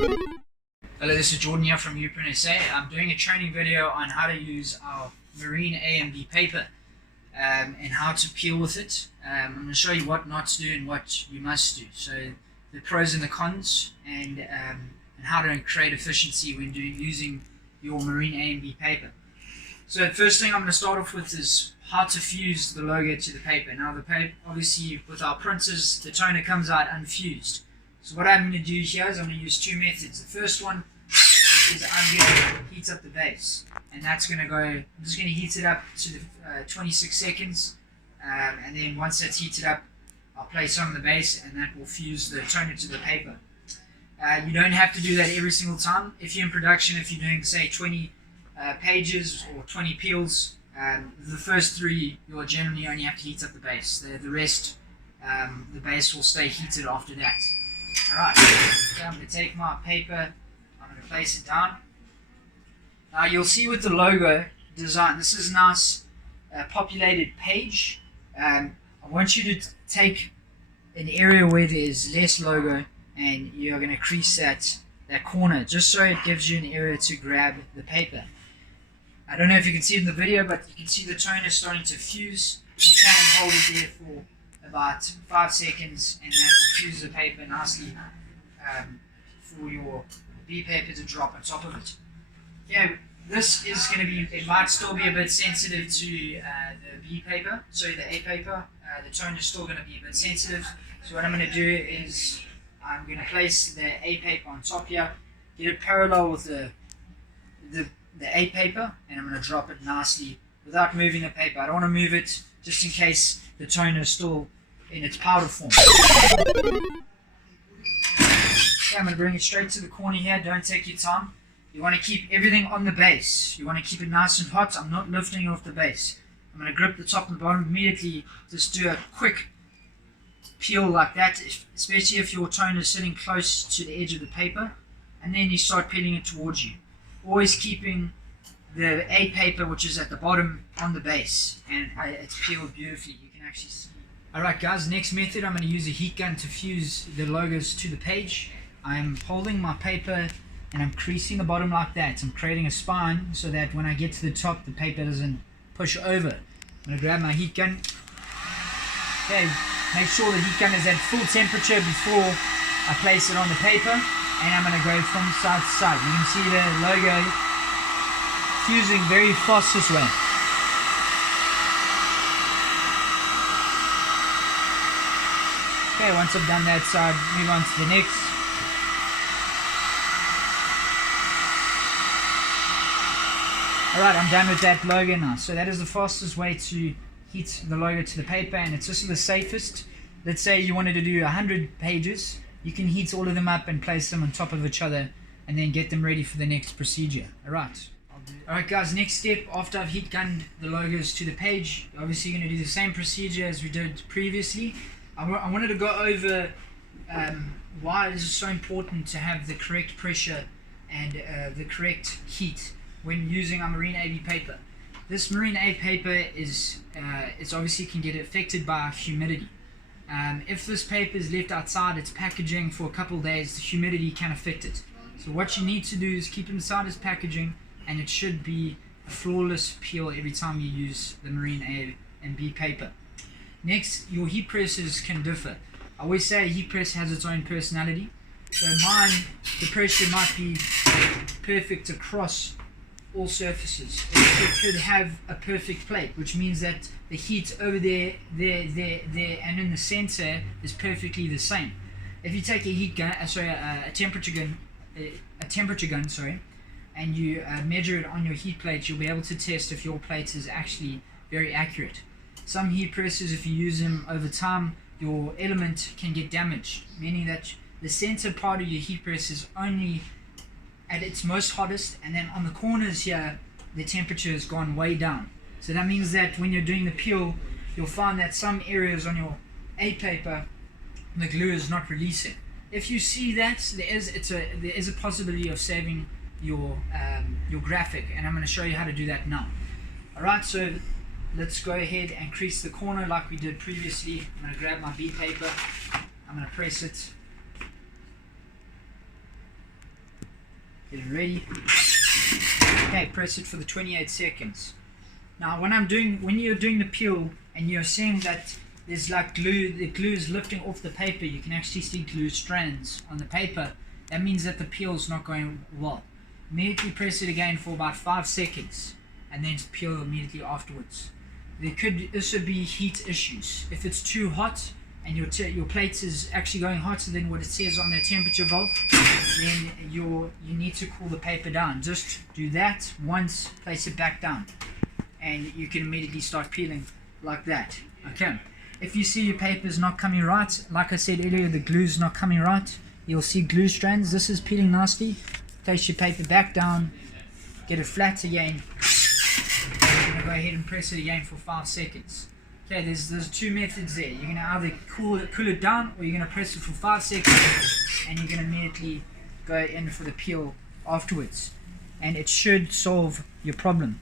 Hello, this is Jordan here from Uprint SA. I'm doing a training video on how to use our marine A and B paper and how to peel with it. I'm going to show you what not to do and what you must do. So the pros and the cons, and how to create efficiency when using your marine A and B paper. So the first thing I'm going to start off with is how to fuse the logo to the paper. Now the paper, obviously with our printers, the toner comes out unfused. So what I'm going to do here is I'm going to use two methods. The first one is I'm going to heat up the base, and that's going to go, I'm just going to heat it up to the 26 seconds, and then once that's heated up, I'll place it on the base, and that will fuse the toner to the paper. You don't have to do that every single time. If you're in production, if you're doing say 20 pages or 20 peels, the first three you'll generally only have to heat up the base. The rest, the base will stay heated after that. Alright, so I'm going to take my paper, I'm going to place it down. Now you'll see with the logo design, this is a nice populated page. I want you to take an area where there's less logo, and you're going to crease that corner just so it gives you an area to grab the paper. I don't know if you can see it in the video, but you can see the toner starting to fuse. You can hold it there for about 5 seconds, and that will fuse the paper nicely for your B paper to drop on top of it. Yeah, this is going to be, it might still be a bit sensitive to the B paper, so the A paper, the toner is still going to be a bit sensitive. So what I'm going to do is I'm going to place the A paper on top here, get it parallel with the A paper, and I'm going to drop it nicely without moving the paper. I don't want to move it just in case the toner is still in its powder form. Okay, I'm going to bring it straight to the corner here. Don't take your time. You want to keep everything on the base. You want to keep it nice and hot. I'm not lifting off the base. I'm going to grip the top and the bottom immediately. Just do a quick peel like that, especially if your toner is sitting close to the edge of the paper, and then you start peeling it towards you. Always keeping the A paper, which is at the bottom, on the base, and it's peeled beautifully. You can actually see. Alright guys, next method, I'm going to use a heat gun to fuse the logos to the page. I'm holding my paper and I'm creasing the bottom like that. I'm creating a spine so that when I get to the top, the paper doesn't push over. I'm going to grab my heat gun. Okay, make sure the heat gun is at full temperature before I place it on the paper, and I'm going to go from side to side. You can see the logo fusing very fast this way. Okay, once I've done that side, move on to the next. Alright, I'm done with that logo now. So that is the fastest way to heat the logo to the paper, and it's also the safest. Let's say you wanted to do 100 pages, you can heat all of them up and place them on top of each other, and then get them ready for the next procedure. Alright guys, next step, after I've heat gunned the logos to the page, obviously you're going to do the same procedure as we did previously. I wanted to go over why it is so important to have the correct pressure and the correct heat when using our marine AB paper. This marine A paper is it's obviously can get affected by humidity. If this paper is left outside its packaging for a couple of days, the humidity can affect it. So what you need to do is keep it inside its packaging, and it should be a flawless peel every time you use the marine A and B paper. Next, your heat presses can differ. I always say a heat press has its own personality. So mine, the pressure might be perfect across all surfaces. It could have a perfect plate, which means that the heat over there, and in the center is perfectly the same. If you take a heat gun, a temperature gun, and you measure it on your heat plate, you'll be able to test if your plate is actually very accurate. Some heat presses, if you use them over time, your element can get damaged, meaning that the center part of your heat press is only at its most hottest, and then on the corners here, the temperature has gone way down. So that means that when you're doing the peel, you'll find that some areas on your A paper, the glue is not releasing. If you see that, there is a possibility of saving your graphic, and I'm going to show you how to do that now. Alright, so let's go ahead and crease the corner like we did previously. I'm going to grab my B paper, I'm going to press it Get it ready. Okay, press it for the 28 seconds. Now when you're doing the peel and you're seeing that there's like glue, the glue is lifting off the paper, you can actually see glue strands on the paper. That means that the peel's not going well. Immediately press it again for about 5 seconds and then peel immediately afterwards. There could also be heat issues. If it's too hot and your plate is actually going hotter than what it says on the temperature valve, then you need to cool the paper down. Just do that once, place it back down, and you can immediately start peeling like that. Okay. If you see your paper is not coming right, like I said earlier, the glue's not coming right, you'll see glue strands. This is peeling nicely. Place your paper back down, get it flat again. You're going to go ahead and press it again for 5 seconds. Okay, there's two methods there. You're going to either cool it down, or you're going to press it for 5 seconds and you're going to immediately go in for the peel afterwards. And it should solve your problem.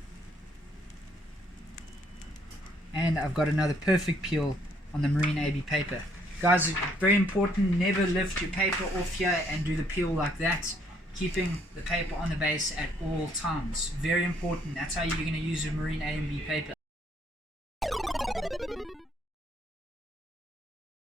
And I've got another perfect peel on the marine AB paper. Guys, very important, never lift your paper off here and do the peel like that. Keeping the paper on the base at all times. Very important. That's how you're going to use your marine A&B paper.